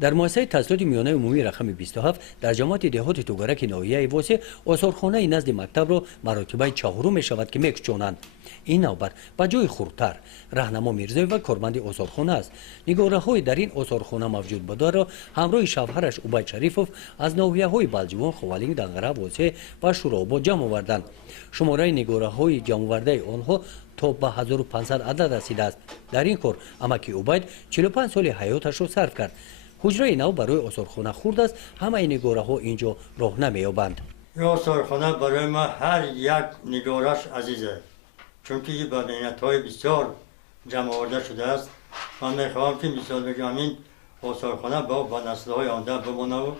در مؤسسه تحصیلات میانه عمومی رقم 27 در جامعه دهات توگرک ناحیه واسه آثارخانه نزد مکتب رو مراتبه چهارم می شود که میکشونند. این نوبت با جای خردتر راهنما میرزایی و کارمند آثارخانه است. نگاره‌های در این آثارخانه موجود بوده را همراه شوهرش عبید شریفوف از ناحیه‌های بلجوان، خوالینگ، دنگره، واسه و شوراباد جمع آوردند. شماره نگاره‌های جمع آورده آنها تا به 1500 عدد رسیده است. در این کار امکی عبید 45 سال حیاتش را صرف کرد. حجره نو برای آثارخانه خرد است. همه نگاره‌ها اینجا راه نمی‌یابند. این آثارخانه برای ما هر یک نگارش عزیزه، چون که با مهنت‌های بسیار جمع آورده شده است. من می‌خواهم که مثال بگم این آثارخانه با نسل‌های آینده بمانه و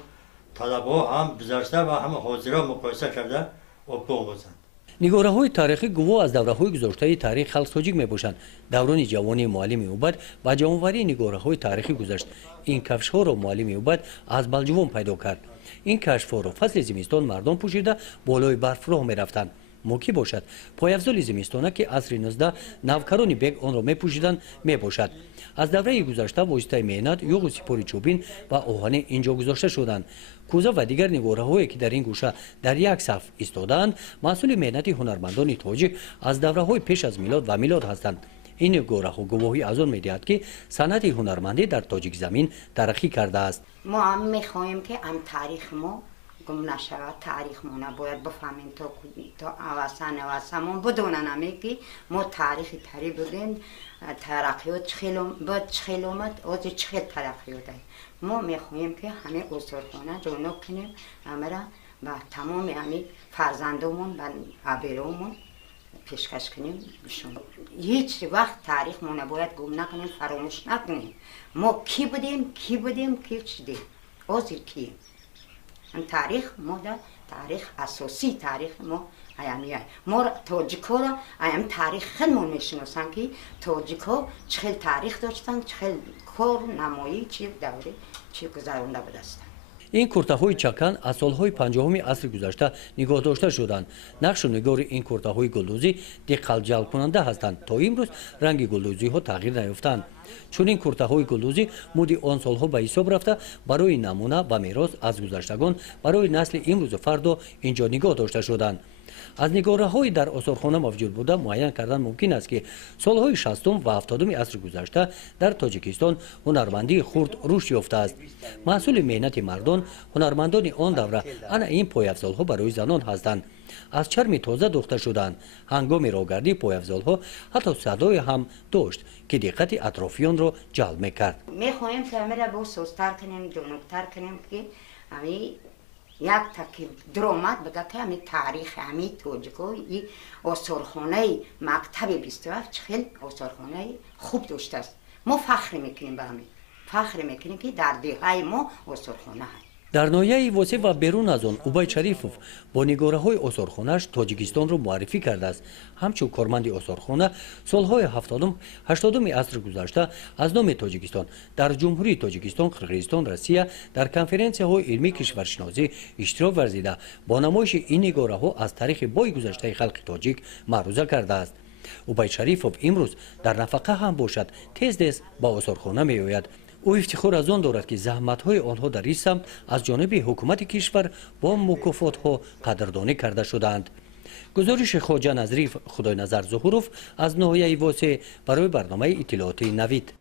طلبه‌ها هم گذشته و هم حاضران مقایسه کرده و بآموزند. نگاره‌های تاریخی گواه از دوره‌های گذشته تاریخ خلق تاجیک میباشند. دوران جوانی معلم عبید با جمع‌آوری نگاره‌های تاریخی گذشت. این کفش‌ها را معلم عبید از بلجوان پیدا کرد. این کفش‌ها را فصل زمستان مردم پوشیده بالای برف راه می‌رفتند. موکی باشد پایافزال زمستانه که عصر 19 نوکران بگ آن را می‌پوشیدند میباشد. از دوره گذشته واسطه مهنت یوغ سپاری چوبین و آهنی اینجا گذاشته شدند. کوزه و دیگر نگاره‌هایی که در این گوشه در یک صف ایستادند محصول مهنت هنرمندان تاجیک از دوره‌های پیش از میلاد و میلاد هستند. این نگاره‌ها گواهی از آن می‌دهد که صنعت هنرمندی در تاجیک زمین ترقی کرده است. ما هم می‌خواهیم که هم تاریخ ما گم نشود. تاریخ ما نباید بفهمیم تا اواسمون بدونن همه که ما تاریخی تری بودیم. ترقیات چخیل اومد از چخیل ترقیات هست. ما میخواهیم که همه آثارخانه جانب کنیم همه را و تمام همه فرزندمون و عبیرمون پیشکش کنیم بشون. هیچ وقت تاریخ ما نباید گم نکنیم، فراموش نکنیم. ما کی بودیم کی شدیم آزیر کی. این تاریخ ما در تاریخ اساسی تاریخ ما ایامیه. ما تاجیک‌ها را ایم تاریخ خودمون میشناسن که تاجیک‌ها چه تاریخ داشتن، چه کار نمایی چی دوره چی گذرانده بوده است. این کرته‌های چکن از سال‌های 50 عصر گذشته نگاه داشته شدند. نقش و نگار این کرته‌های گلدوزی دقت جلب کننده هستند. تا امروز رنگ گلدوزی‌ها تغییر نیافتند. چون این کرته‌های گلدوزی مدت آن سال‌ها به حساب رفته برای نمونه و میراث از گذشتگان برای نسل امروز و فردا اینجا نگاه داشته شدند. از نگاره‌های در آثارخانه موجود بوده معین کردن ممکن است که سال‌های 60 و 70 عصر گذشته در تاجیکستان هنرمندی خرد رشد یافته است. محصول مهنت مردان هنرمندان آن دوره انا این پایافزال‌ها برای زنان هستند. از چرم تازه دوخته شدند. هنگام راهگردی پایافزال‌ها حتی صدای هم داشت که دقت اطرافیان را جلب می‌کرد. می‌خواهیم که همه را با سوستر کنیم، جنوبتر کنیم که همه یک تکی درآمد بگه که همین تاریخ همین تاجیک‌ها این آثارخانه مکتب 27 خیلی آثارخانه خوب داشته است. ما فخر میکنیم به همین. فخر میکنیم که در دهه ما آثارخانه هست. در ناحیه واسه و بیرون از آن عبید شریفوف با نگاره‌های آثارخانه‌اش تاجیکستان را معرفی کرده است. همچون کارمند آثارخانه سال‌های 70 80 عصر گذشته از نام تاجیکستان در جمهوری تاجیکستان، قرقیزستان، روسیه در کنفرانس‌های علمی کشورشناسی اشتراک ورزیده با نمایش این نگاره‌ها از تاریخ بای گذشته خلق تاجیک معروضه کرده است. عبید شریفوف امروز در نفقه هم باشد تیز با آثارخانه می‌آید. او افتخار از آن دارد که زحمت‌های آنها در این سمت از جانب حکومت کشور با مکافات‌ها قدردانی کرده شدند. گزارش خواجه نظریف خدای نظر ظهوروف از ناحیه واسه برای برنامه اطلاعاتی نوید.